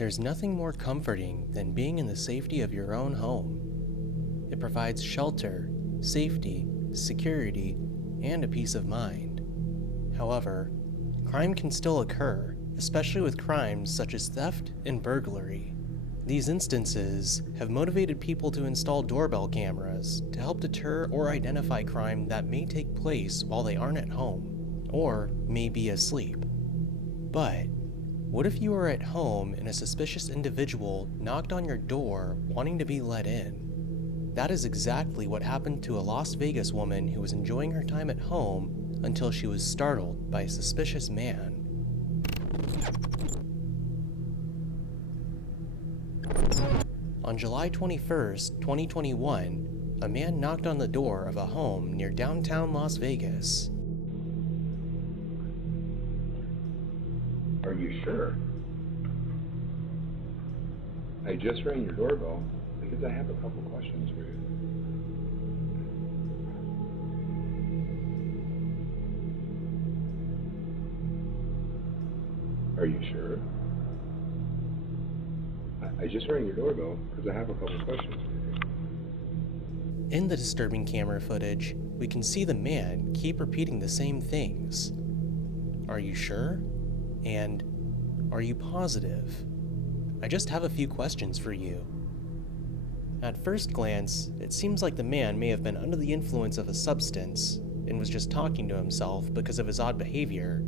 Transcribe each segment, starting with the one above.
There's nothing more comforting than being in the safety of your own home. It provides shelter, safety, security, and a peace of mind. However, crime can still occur, especially with crimes such as theft and burglary. These instances have motivated people to install doorbell cameras to help deter or identify crime that may take place while they aren't at home, or may be asleep. But what if you are at home and a suspicious individual knocked on your door wanting to be let in? That is exactly what happened to a Las Vegas woman who was enjoying her time at home until she was startled by a suspicious man. On July 21st, 2021, a man knocked on the door of a home near downtown Las Vegas. Are you sure? I just rang your doorbell because I have a couple questions for you. Are you sure? I just rang your doorbell because I have a couple questions for you. In the disturbing camera footage, we can see the man keep repeating the same things. Are you sure? And are you positive? I just have a few questions for you. At first glance, it seems like the man may have been under the influence of a substance and was just talking to himself because of his odd behavior,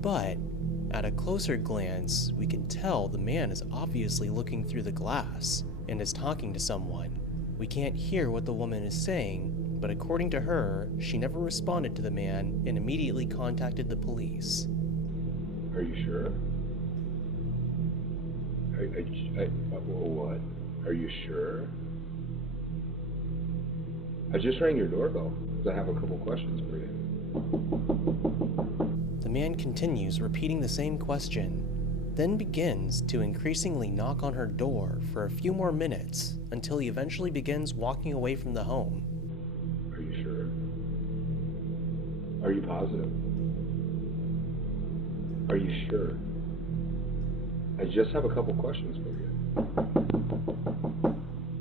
but at a closer glance, we can tell the man is obviously looking through the glass and is talking to someone. We can't hear what the woman is saying, but according to her, she never responded to the man and immediately contacted the police. Are you sure? What? Are you sure? I just rang your doorbell because I have a couple questions for you. The man continues repeating the same question, then begins to increasingly knock on her door for a few more minutes until he eventually begins walking away from the home. Are you sure? Are you positive? Are you sure? I just have a couple questions for you.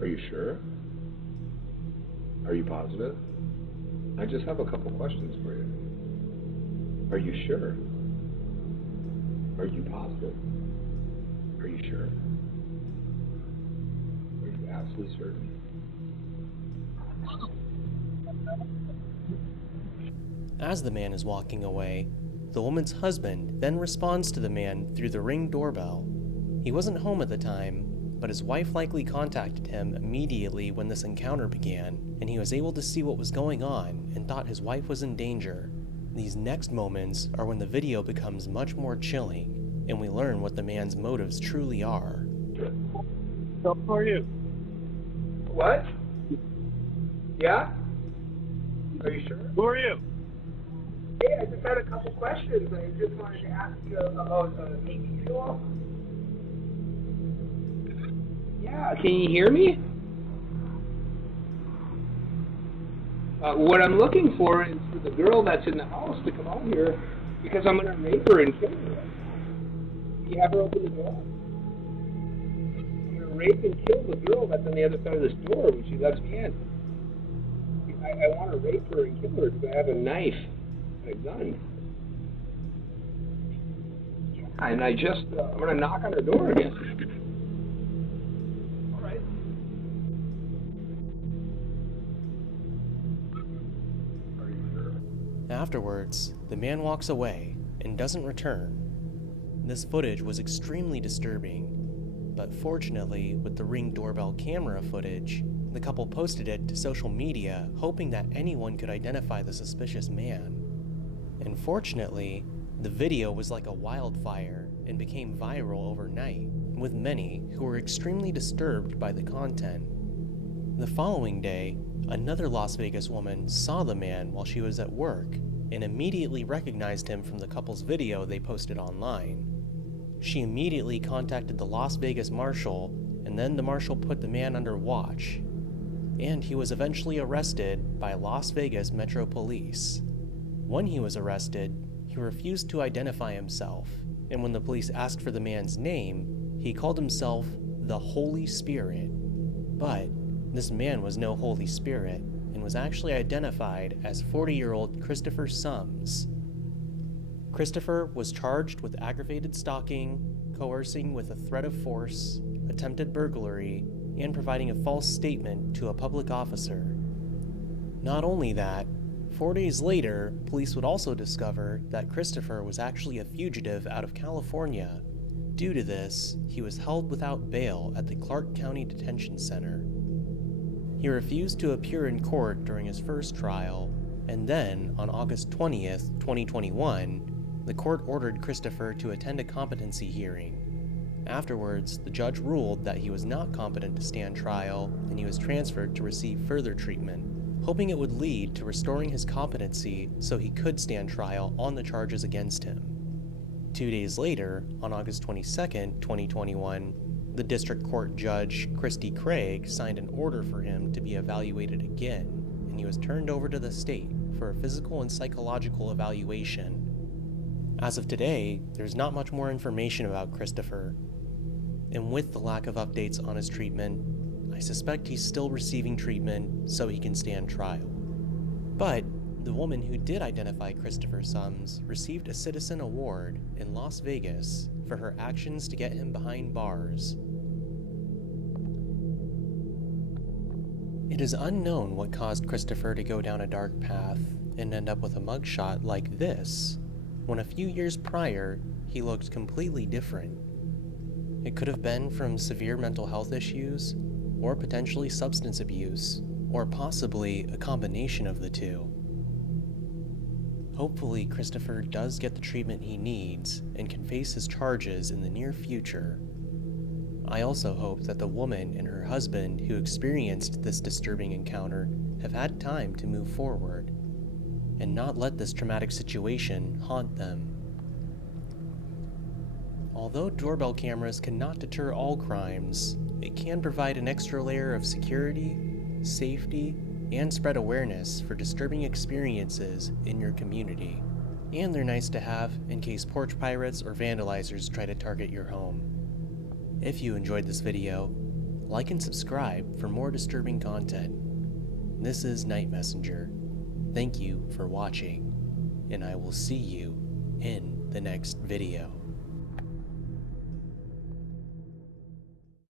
Are you sure? Are you positive? I just have a couple questions for you. Are you sure? Are you positive? Are you sure? Are you absolutely certain? As the man is walking away, the woman's husband then responds to the man through the Ring doorbell. He wasn't home at the time, but his wife likely contacted him immediately when this encounter began, and he was able to see what was going on and thought his wife was in danger. These next moments are when the video becomes much more chilling, and we learn what the man's motives truly are. So who are you? What? Yeah? Are you sure? Who are you? Hey, I just had a couple questions. I just wanted to ask you about TV fuel. Yeah, can you hear me? What I'm looking for is for the girl that's in the house to come out here because I'm going to rape her and kill her. Can you have her open the door? I'm going to rape and kill the girl that's on the other side of this door when she lets me in. I want to rape her and kill her because I have a knife and a gun. Yeah, and I'm going to knock on her door again. All right. Are you sure? Afterwards, the man walks away and doesn't return. This footage was extremely disturbing, but fortunately, with the Ring doorbell camera footage, the couple posted it to social media hoping that anyone could identify the suspicious man. Unfortunately, the video was like a wildfire and became viral overnight, with many who were extremely disturbed by the content. The following day, another Las Vegas woman saw the man while she was at work and immediately recognized him from the couple's video they posted online. She immediately contacted the Las Vegas marshal, and then the marshal put the man under watch, and he was eventually arrested by Las Vegas Metro Police. When he was arrested, he refused to identify himself, and when the police asked for the man's name, He called himself the Holy Spirit, but this man was no Holy Spirit and was actually identified as 40-year-old Christopher Sums. Christopher was charged with aggravated stalking, coercing with a threat of force, attempted burglary, and providing a false statement to a public officer. Not only that, 4 days later, police would also discover that Christopher was actually a fugitive out of California. Due to this, he was held without bail at the Clark County Detention Center. He refused to appear in court during his first trial, and then, on August 20th, 2021, the court ordered Christopher to attend a competency hearing. Afterwards, the judge ruled that he was not competent to stand trial, and he was transferred to receive further treatment, hoping it would lead to restoring his competency so he could stand trial on the charges against him. 2 days later, on August 22nd, 2021, the district court judge, Christy Craig, signed an order for him to be evaluated again, and he was turned over to the state for a physical and psychological evaluation. As of today, there's not much more information about Christopher, and with the lack of updates on his treatment, I suspect he's still receiving treatment so he can stand trial. But the woman who did identify Christopher Sums received a Citizen Award in Las Vegas for her actions to get him behind bars. It is unknown what caused Christopher to go down a dark path and end up with a mugshot like this, when a few years prior, he looked completely different. It could have been from severe mental health issues, or potentially substance abuse, or possibly a combination of the two. Hopefully, Christopher does get the treatment he needs and can face his charges in the near future. I also hope that the woman and her husband who experienced this disturbing encounter have had time to move forward and not let this traumatic situation haunt them. Although doorbell cameras cannot deter all crimes, it can provide an extra layer of security, safety, and spread awareness for disturbing experiences in your community. And they're nice to have in case porch pirates or vandalizers try to target your home. If you enjoyed this video, like and subscribe for more disturbing content. This is Night Messenger. Thank you for watching, and I will see you in the next video.